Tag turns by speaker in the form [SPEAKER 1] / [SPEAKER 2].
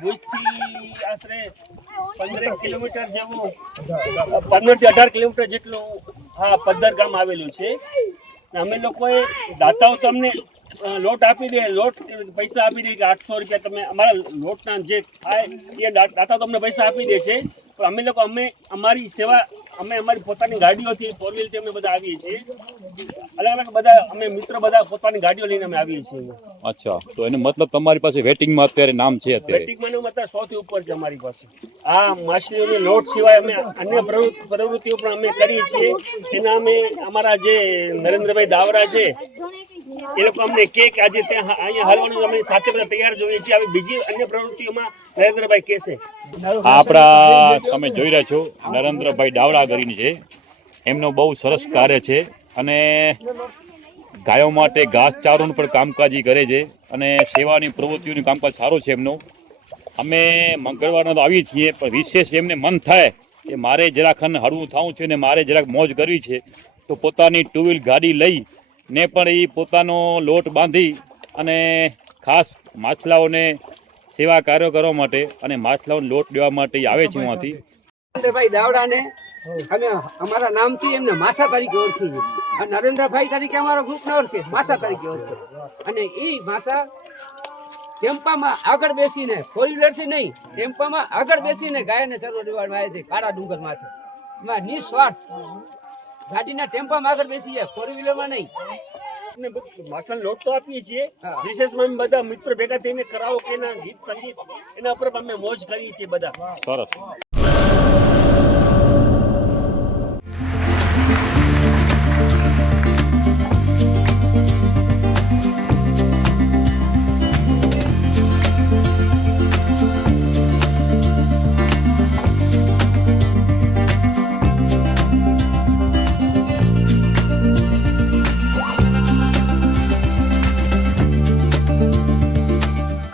[SPEAKER 1] ભુજથી આશરે પંદર કિલોમીટર જેવું, પંદરથી અઢાર કિલોમીટર જેટલું હા પદ્ધર ગામ આવેલું છે. અમે લોકોએ દાતાઓ તમને લોટ આપી દે, લોટ પૈસા આપી દે કે આઠસો રૂપિયા તમે, અમારા લોટના જે થાય, એ દાતા તમને પૈસા આપી દે છે. પણ અમે લોકો, અમે અમારી સેવા અમે અમારી પોતાની ગાડીઓથી ફોર વ્હીલથી અમે બધા આવીએ છીએ. અલગ અલગ બધા અમે મિત્રો બધા પોતાની ગાડીઓ લઈને અમે આવીએ છીએ.
[SPEAKER 2] અચ્છા તો એનો મતલબ તમારી પાસે વેટિંગમાં અત્યારે નામ છે અત્યારે?
[SPEAKER 1] વેટિંગમાં મને મતલબ સૌથી ઉપર છે અમારી પાસે. આ માછલીઓની લોટ સિવાય અમે અન્ય પ્રવૃ- પ્રવૃત્તિઓ પણ અમે કરીએ છીએ. એના અમે અમારા જે નરેન્દ્રભાઈ દાવરા છે એ લોકો અમને કેક આજે ત્યાં અહીંયા હાલવાનું અમે સાથે બધા તૈયાર જોઈએ છીએ. હવે બીજી અન્ય પ્રવૃત્તિઓમાં નરેન્દ્રભાઈ કહેશે
[SPEAKER 2] આપણા તમે જોઈ રહ્યા છો, નરેન્દ્રભાઈ ડાવડા કરીને છે. એમનો બહુ સરસ કાર્ય છે અને ગાયો માટે ઘાસચારોનું પણ કામકાજી કરે છે અને સેવાની પ્રવૃત્તિઓનું કામકાજ સારું છે એમનું. અમે મંગળવારના તો આવીએ છીએ, પણ વિશેષ એમને મન થાય કે મારે જરાક હળવું થવું છે ને મારે જરાક મોજ કરવી છે, તો પોતાની ટુ વ્હીલ ગાડી લઈ ને પણ એ પોતાનો લોટ બાંધી અને ખાસ માછલાઓને સેવા કાર્યો કરવા માટે અને માછલાઓને લોટ દેવા માટે આવે છે ત્યાંથી
[SPEAKER 3] નરેન્દ્રભાઈ દાવડાને અમે અમારા નામથી એમને માસા તરીકે ઓળખીએ અને નરેન્દ્રભાઈ તરીકે અમારો ગ્રુપ ન ઓળખે, માસા તરીકે ઓળખે. અને એ માસા ટેમ્પામાં આગળ બેસીને ફોર વ્હીલરથી નહીં, ટેમ્પામાં આગળ બેસીને ગાયને ચરવા દેવામાં આવે છે, કાળા ડુંગરમાંથી એમાં નિસ્વાર્થ. ગાડીના ટેમ્પામાં આગળ બેસી જાય ફોર વ્હીલરમાં નહીં
[SPEAKER 1] માસ્ટર લોટ તો આપીએ છીએ.
[SPEAKER 3] વિશેષ
[SPEAKER 1] વિશેષમાં બધા મિત્રો ભેગા થઈને કરાવો કે ગીત સંગીત એના ઉપર પણ અમે મોજ કરીએ છીએ બધા.
[SPEAKER 2] સરસ.